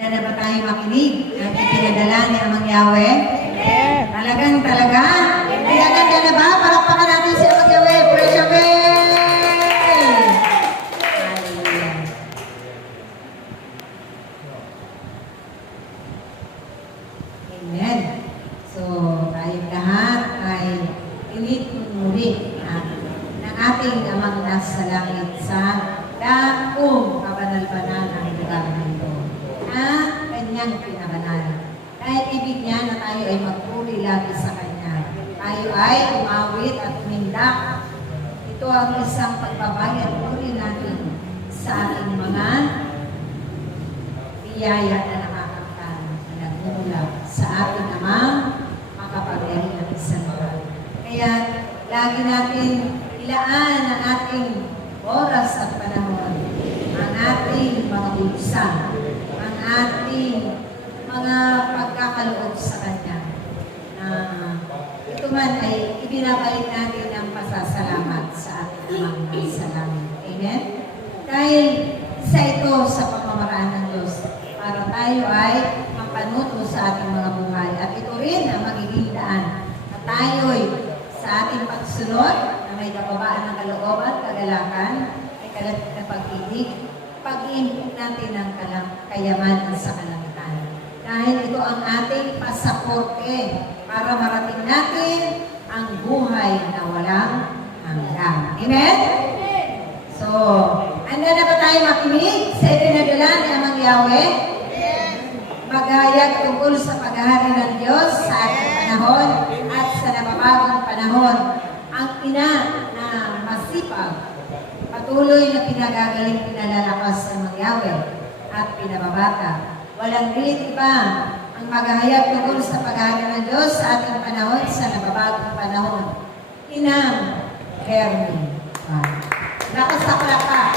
Na ba tayo makinig at ipinadala ni Amang Yahweh? Talaga? Kaya ganda na ba? Palakpakan natin si Amang Yahweh. Praise Yahweh! Hallelujah. Amen. So, tayong lahat ay pinipuri ng ating Amang nasa langit sa dakong kabanal-banal ng lugar nito. Kanyang pinabanal. Kahit ibig niya na tayo ay magpuri lagi sa Kanya. Tayo ay umawit at umindak. Ito ang isang pagbabayad puri natin sa ating mga biyaya na nakakaktan na nagmumula sa ating Amang makapangyarihan ng isang lugar. Kaya lagi natin ilaan ang ating oras at panahon, ang ating mga bulsa, ang ating mga pagkakaloob sa Kanya. Ito man ay ibinabalik natin ang pasasalamat sa ating Amang sa langit. Amen? Dahil isa ito sa pamamaraan ng Diyos para tayo ay mapanuto sa ating mga buhay. At ito rin ang magiging daan na tayo'y sa ating pagsunod na may kapabaan ng kalooban, kagalakan, ay kalapit na pag-ibig, pag-iimpok natin ang kayamanan sa kalangitan. Dahil ito ang ating pasaporte para marating natin ang buhay na walang hanggan. Amen? So, handa na ba tayo makinig sa ipinadala ni Amang Yahweh? Maghahayag tungkol sa paghahari ng Diyos sa ating panahon at sa nababagong panahon. Ang ina na masipag, patuloy na pinagagaling pinalalakas ng Yahweh at pinababata. Walang pilit iba ang maghahayag tungkol sa paghahari ng Diyos sa ating panahon sa nababagong panahon. Inang Hermie. Lakas sa palakpak.